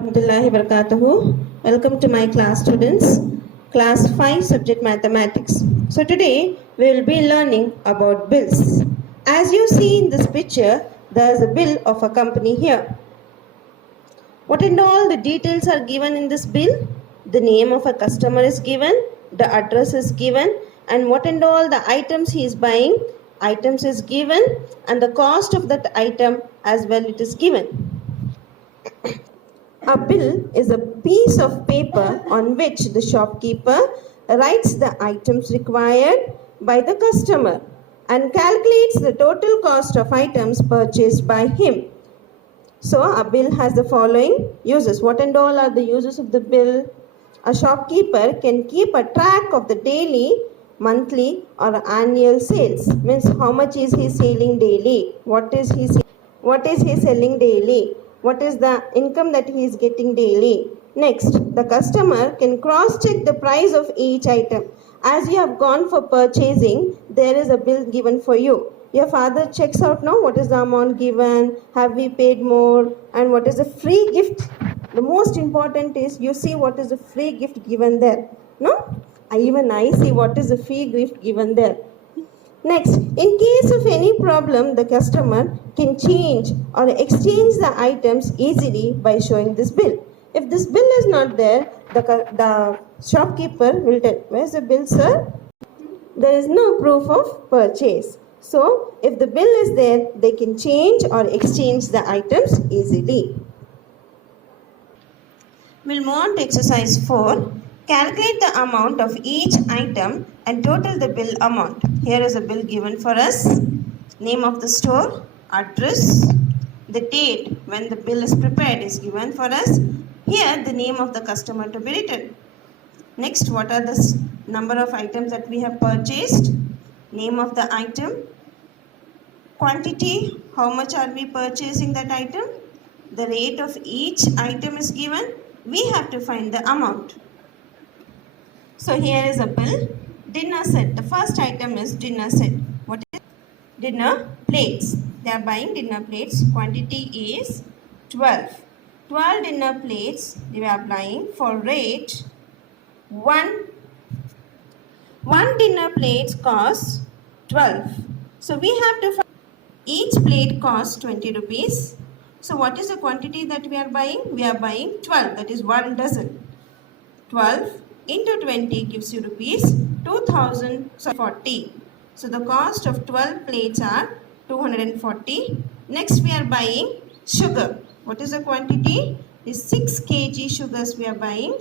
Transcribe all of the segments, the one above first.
Warahmatullahi wabarakatuh. Welcome to my class, students. Class 5 subject mathematics. So today we will be learning about bills. As you see in this picture, there is a bill of a company here. What and all the details are given in this bill? The name of a customer is given, the address is given, and what and all the items he is buying, items is given, and the cost of that item as well it is given. A bill is a piece of paper on which the shopkeeper writes the items required by the customer and calculates the total cost of items purchased by him. So, a bill has the following uses. What and all are the uses of the bill? A shopkeeper can keep a track of the daily, monthly, or annual sales. Means how much is he selling daily? What is he selling daily? What is the income that he is getting daily? Next, the customer can cross-check the price of each item. As you have gone for purchasing, there is a bill given for you. Your father checks out now what is the amount given, have we paid more, and what is the free gift. The most important is you see what is the free gift given there. No? Even I see what is the free gift given there. Next, in case of any problem, the customer can change or exchange the items easily by showing this bill. If this bill is not there, the shopkeeper will tell, where's the bill, sir? There is no proof of purchase. So, if the bill is there, they can change or exchange the items easily. We'll move on to exercise 4. Calculate the amount of each item and total the bill amount. Here is a bill given for us. Name of the store, address, the date when the bill is prepared is given for us. Here the name of the customer to be written. Next, what are the number of items that we have purchased? Name of the item. Quantity, how much are we purchasing that item? The rate of each item is given. We have to find the amount. So here is a bill. Dinner set. The first item is dinner set. What is dinner plates? They are buying dinner plates. Quantity is 12. 12 dinner plates they are buying for rate 1. 1 dinner plate costs 12. So we have to find each plate costs 20 rupees. So what is the quantity that we are buying? We are buying 12. That is 1 dozen. 12 into 20 gives you rupees 2040. So the cost of 12 plates are 240. Next we are buying sugar. What is the quantity? Is 6 kg sugars we are buying.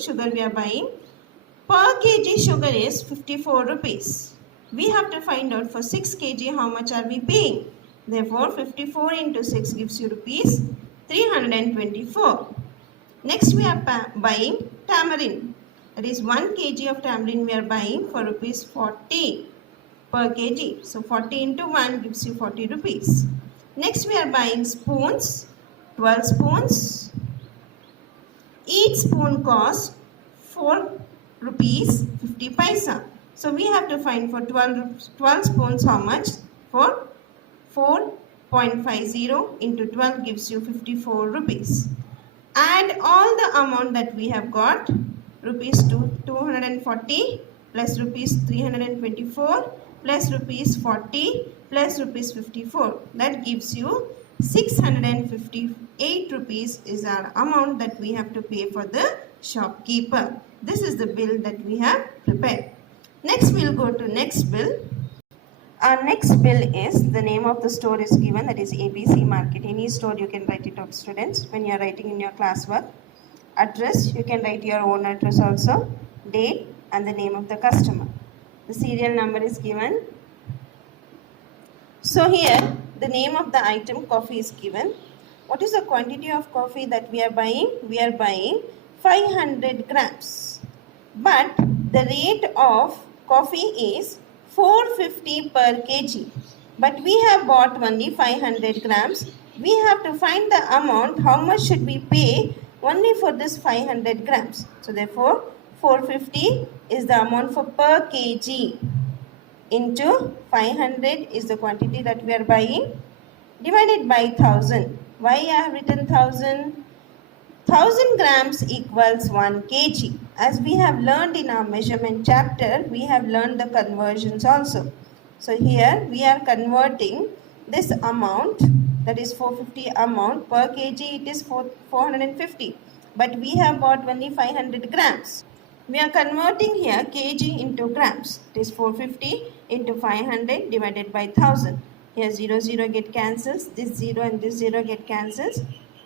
Per kg sugar is 54 rupees. We have to find out for 6 kg how much are we paying. Therefore 54 into 6 gives you rupees 324. Next we are buying tamarind. That is 1 kg of tamarind we are buying for rupees 40 per kg. So 40 into 1 gives you 40 rupees. Next we are buying spoons. 12 spoons. Each spoon costs 4 rupees 50 paisa. So we have to find for 12 spoons how much? For 4.50 into 12 gives you 54 rupees. Add all the amount that we have got. Rupees 240 plus rupees 324 plus rupees 40 plus rupees 54. That gives you 658 rupees is our amount that we have to pay for the shopkeeper. This is the bill that we have prepared. Next we will go to next bill. Our next bill is the name of the store is given, that is ABC Market. Any store you can write it out, students, when you are writing in your classwork. Address, you can write your own address also. Date and the name of the customer. The serial number is given. So here the name of the item coffee is given. What is the quantity of coffee that we are buying? We are buying 500 grams. But the rate of coffee is 450 per kg. But we have bought only 500 grams. We have to find the amount. How much should we pay only for this 500 grams? So therefore 450 is the amount for per kg into 500 is the quantity that we are buying divided by 1000. Why I have written 1000? 1000 grams equals 1 kg. As we have learned in our measurement chapter, we have learned the conversions also. So here we are converting this amount, that is 450 amount, per kg it is 450. But we have bought only 500 grams. We are converting here kg into grams. It is 450 into 500 divided by 1000. Here 0, 0 get cancels. This 0 and this 0 get cancels.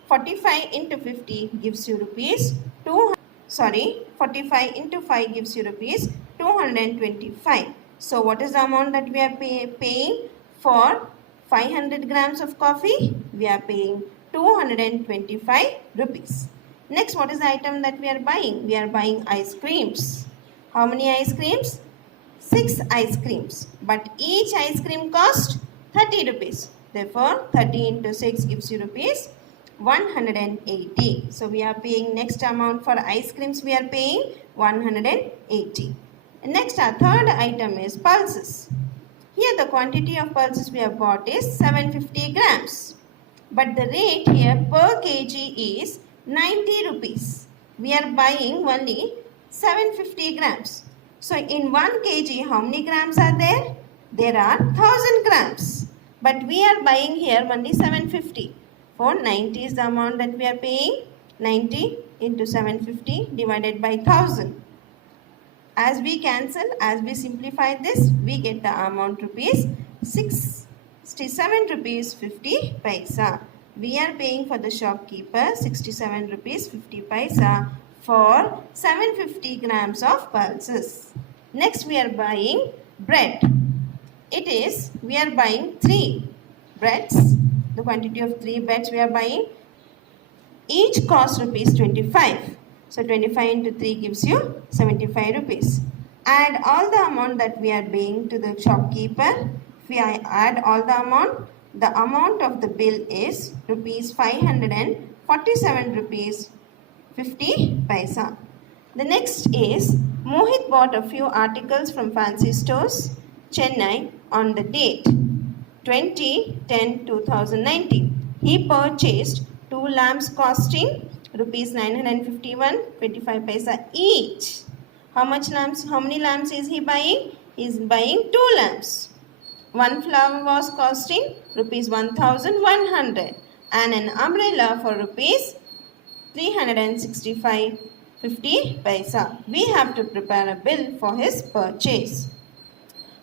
45 into 50 gives you rupees 45 into 5 gives you rupees 225. So what is the amount that we are paying for 500 grams of coffee? We are paying 225 rupees. Next, what is the item that we are buying? We are buying ice creams. How many ice creams? 6 ice creams. But each ice cream cost 30 rupees. Therefore, 30 into 6 gives you rupees 180. So we are paying next amount for ice creams, we are paying 180. Next, our third item is pulses. Here the quantity of pulses we have bought is 750 grams. But the rate here per kg is 90 rupees. We are buying only 750 grams. So in 1 kg, how many grams are there? There are 1000 grams. But we are buying here only 750. For 90 is the amount that we are paying. 90 into 750 divided by 1000. As we cancel, as we simplify this, we get the amount rupees 67 rupees 50 paisa. We are paying for the shopkeeper 67 rupees 50 paisa for 750 grams of pulses. Next, we are buying bread. We are buying 3 breads. The quantity of 3 breads we are buying. Each costs rupees 25. So 25 into 3 gives you 75 rupees. Add all the amount that we are paying to the shopkeeper. If we add all the amount of the bill is rupees 547 rupees 50 paisa. The next is Mohit bought a few articles from fancy stores, Chennai on the date 20/10/2019. He purchased 2 lamps costing rupees 951.25 paisa each. How many lamps is he buying? He is buying 2 lamps. 1 flower was costing rupees 1100 and an umbrella for rupees 365.50 paisa. We have to prepare a bill for his purchase.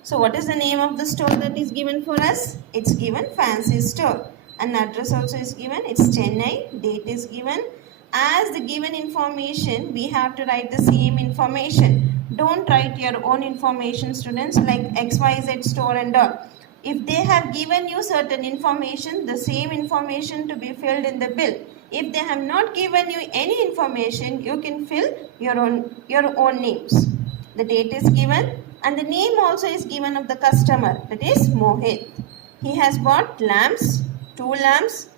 So what is the name of the store that is given for us? It's given fancy store. And address also is given. It's Chennai. Date is given. As the given information, we have to write the same information. Don't write your own information, students, like XYZ store and all. If they have given you certain information, the same information to be filled in the bill. If they have not given you any information, you can fill your own names. The date is given and the name also is given of the customer, that is Mohit. He has bought lamps, 2 lamps.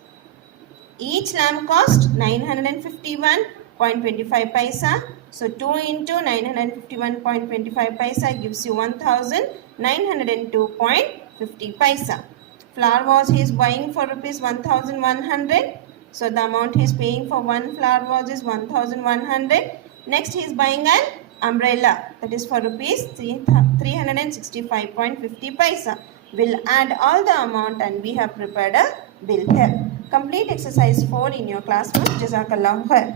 Each lamp cost 951.25 paisa. So 2 into 951.25 paisa gives you 1902.50 paisa. Flower vase he is buying for rupees 1100. So the amount he is paying for 1 flower vase is 1100. Next he is buying an umbrella, that is for rupees 365.50 paisa. We'll add all the amount and we have prepared a bill here. Complete exercise 4 in your classroom. Jazakallah khair.